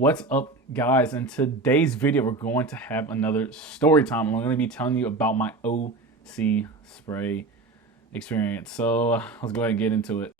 What's up, guys? In today's video, we're going to have another story time. I'm going to be telling you about my OC spray experience. So let's go ahead and get into it.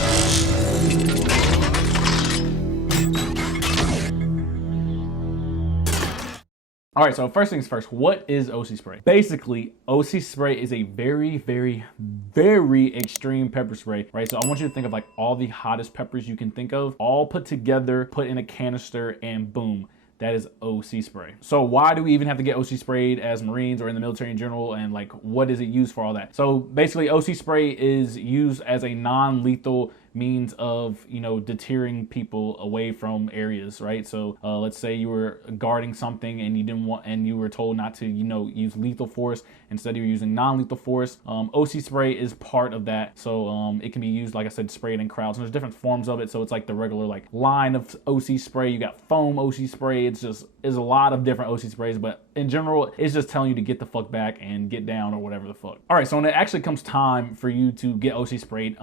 All right, so first things first, what is OC spray? Basically, OC spray is a very, very, very extreme pepper spray, right? So I want you to think of like all the hottest peppers you can think of, all put together, put in a canister, and boom. That is OC spray. So why do we even have to get OC sprayed as Marines or in the military in general? And like, what is it used for, all that? So basically OC spray is used as a non-lethal means of, deterring people away from areas, right? So let's say you were guarding something and you didn't want, and you were told not to, use lethal force. Instead you're using non-lethal force. OC spray is part of that. So it can be used, like I said, sprayed in crowds. And there's different forms of it. So it's like the regular like line of OC spray. You got foam OC spray. It's a lot of different OC sprays, but in general, it's just telling you to get the fuck back and get down or whatever the fuck. All right, so when it actually comes time for you to get OC sprayed,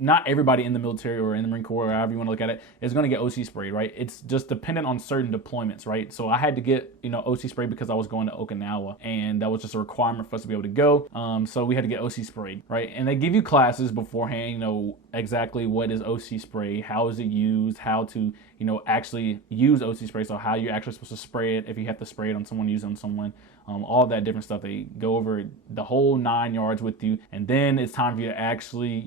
not everybody in the military or in the Marine Corps or however you want to look at it is going to get OC sprayed, right? It's just dependent on certain deployments, right? So I had to get, OC sprayed because I was going to Okinawa, and that was just a requirement for us to be able to go. So we had to get OC sprayed, right? And they give you classes beforehand, exactly what is OC spray, how is it used, how to, actually use OC spray. So how you're actually supposed to spray it, if you have to spray it on someone, use it on someone. All that different stuff. They go over the whole 9 yards with you, and then it's time for you to actually,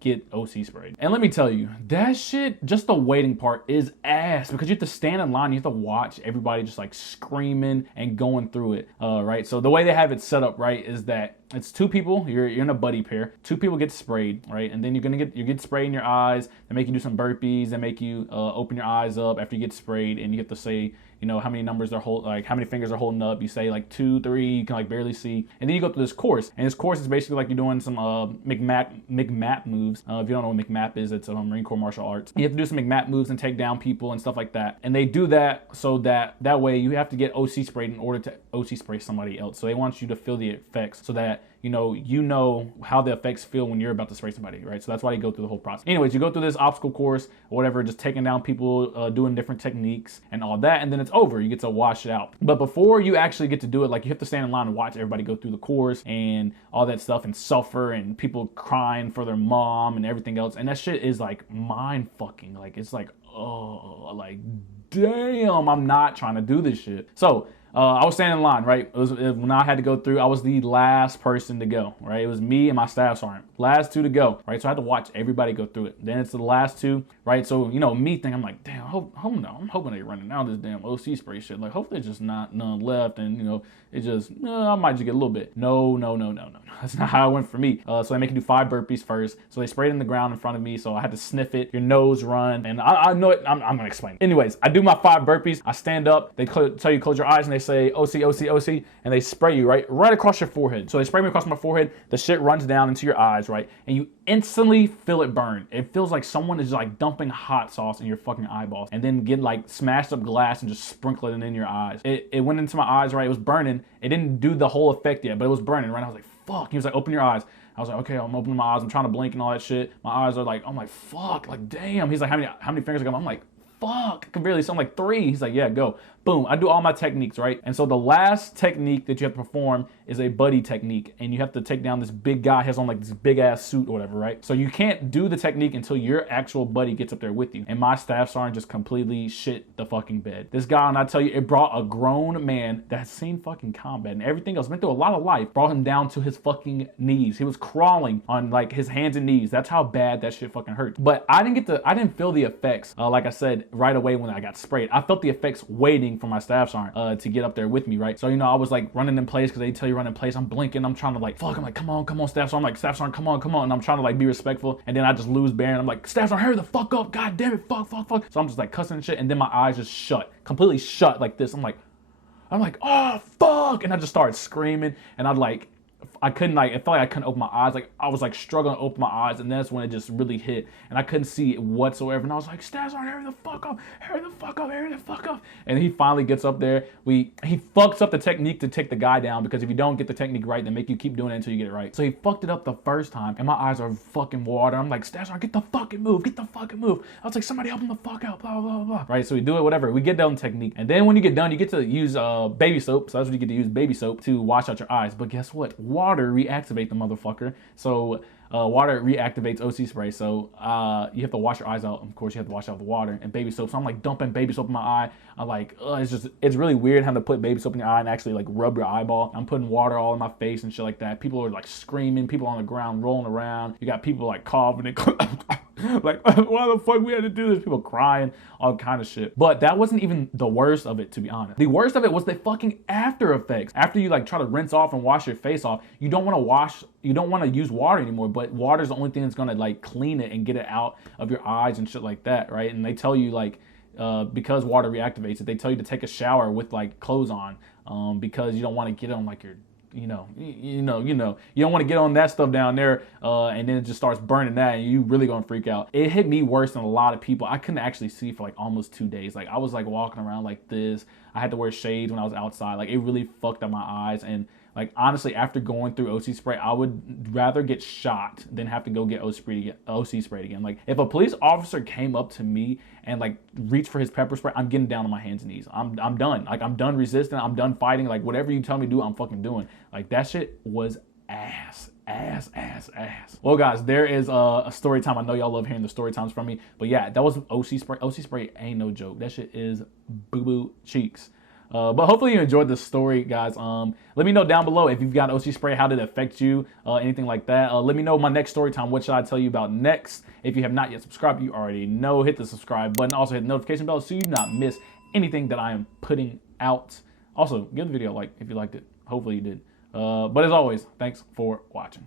get OC sprayed. And let me tell you, that shit, just the waiting part is ass, because you have to stand in line, you have to watch everybody just like screaming and going through it, right? So the way they have it set up, right, is that it's two people, you're in a buddy pair, two people get sprayed, right? And then you get sprayed in your eyes, they make you do some burpees, they make you open your eyes up after you get sprayed, and you have to say, how many numbers they're holding, like how many fingers are holding up. You say like 2, 3, you can like barely see. And then you go through this course. And this course is basically like you're doing some McMap moves. If you don't know what McMap is, it's Marine Corps martial arts. You have to do some McMap moves and take down people and stuff like that. And they do that so that way you have to get OC sprayed in order to OC spray somebody else. So they want you to feel the effects so that you know how the effects feel when you're about to spray somebody, right? So that's why you go through the whole process. Anyways, you go through this obstacle course or whatever, just taking down people, doing different techniques and all that, and then it's over. You get to wash it out. But before you actually get to do it, like you have to stand in line and watch everybody go through the course and all that stuff and suffer and people crying for their mom and everything else. And that shit is like mind fucking. Like it's like, oh, like damn, I'm not trying to do this shit. So I was standing in line, right? When I had to go through, I was the last person to go, right? It was me and my staff sergeant, last two to go, right? So I had to watch everybody go through it. Then it's the last two, right? So, me thinking, I'm like, damn, I'm hoping they're running out of this damn OC spray shit. Like, hopefully there's just not none left, and, it just, I might just get a little bit. No. That's not how it went for me. So they make you do 5 burpees first. So they sprayed in the ground in front of me, so I had to sniff it, your nose run, and I know it, I'm gonna explain. Anyways, I do my 5 burpees, I stand up, they tell you close your eyes, and they say OC, and they spray you right across your forehead. So they spray me across my forehead, the shit runs down into your eyes, right? And you instantly feel it burn. It feels like someone is like dumping hot sauce in your fucking eyeballs and then get like smashed up glass and just sprinkle it in your eyes. It went into my eyes, right? It was burning. It didn't do the whole effect yet, but it was burning, right? I was like, fuck. He was like, open your eyes. I was like, okay, I'm opening my eyes. I'm trying to blink and all that shit. My eyes are like, I'm like, fuck, like, damn. He's like, how many fingers I got? I'm like, fuck, I can barely see. I'm like, 3. He's like, yeah, go. Boom, I do all my techniques, right? And so the last technique that you have to perform is a buddy technique, and you have to take down this big guy, has on like this big ass suit or whatever, right? So you can't do the technique until your actual buddy gets up there with you. And my staff sergeant just completely shit the fucking bed. This guy, and I tell you, it brought a grown man that has seen fucking combat and everything else, went through a lot of life, brought him down to his fucking knees. He was crawling on like his hands and knees. That's how bad that shit fucking hurt. But I didn't feel the effects, like I said, right away when I got sprayed. I felt the effects waiting for my staff sergeant to get up there with me, right? So, I was like running in place because they tell you run in place. I'm blinking. I'm trying to like, fuck. I'm like, come on, staff sergeant. I'm like, staff sergeant, come on. And I'm trying to like be respectful. And then I just lose bearing. I'm like, staff sergeant, hurry the fuck up. God damn it. Fuck. So I'm just like cussing and shit. And then my eyes just shut, completely shut like this. I'm like, oh, fuck. And I just started screaming. And I couldn't like, it felt like I couldn't open my eyes. Like I was like struggling to open my eyes, and that's when it just really hit, and I couldn't see it whatsoever. And I was like, Stazar, hurry the fuck up, hurry the fuck up, hurry the fuck up. And he finally gets up there. He fucks up the technique to take the guy down, because if you don't get the technique right, they make you keep doing it until you get it right. So he fucked it up the first time, and my eyes are fucking water. I'm like, Stazar, get the fucking move, get the fucking move. I was like, somebody help him the fuck out, blah, blah, blah. Right, so we do it, whatever. We get done technique. And then when you get done, you get to use baby soap. So that's when you get to use baby soap to wash out your eyes. But guess what? Water reactivate the motherfucker. So water reactivates OC spray. So you have to wash your eyes out. Of course, you have to wash out the water and baby soap. So I'm like dumping baby soap in my eye. I'm like, it's really weird having to put baby soap in your eye and actually like rub your eyeball. I'm putting water all in my face and shit like that. People are like screaming. People on the ground rolling around. You got people like coughing and like, why the fuck we had to do this? People crying, all kind of shit. But that wasn't even the worst of it, to be honest. The worst of it was the fucking after effects. After you like try to rinse off and wash your face off, you don't want to use water anymore, but water is the only thing that's gonna like clean it and get it out of your eyes and shit like that, right? And they tell you like, because water reactivates it, they tell you to take a shower with like clothes on, because you don't want to get on like your, you don't want to get on that stuff down there, and then it just starts burning that, and you really gonna freak out. It hit me worse than a lot of people. I couldn't actually see for like almost 2 days. Like I was like walking around like this. I had to wear shades when I was outside. Like it really fucked up my eyes. And like honestly, after going through OC spray, I would rather get shot than have to go get OC sprayed again. Like if a police officer came up to me and like reached for his pepper spray, I'm getting down on my hands and knees. I'm done. Like I'm done resisting. I'm done fighting. Like whatever you tell me to do, I'm fucking doing. Like that shit was ass. Well, guys, there is a story time. I know y'all love hearing the story times from me, but yeah, that was OC spray. OC spray ain't no joke. That shit is boo-boo cheeks. But hopefully you enjoyed this story, guys. Let me know down below if you've got OC spray, how did it affect you, anything like that. Let me know my next story time. What should I tell you about next? If you have not yet subscribed, you already know. Hit the subscribe button. Also hit the notification bell so you do not miss anything that I am putting out. Also, give the video a like if you liked it. Hopefully you did. But as always, thanks for watching.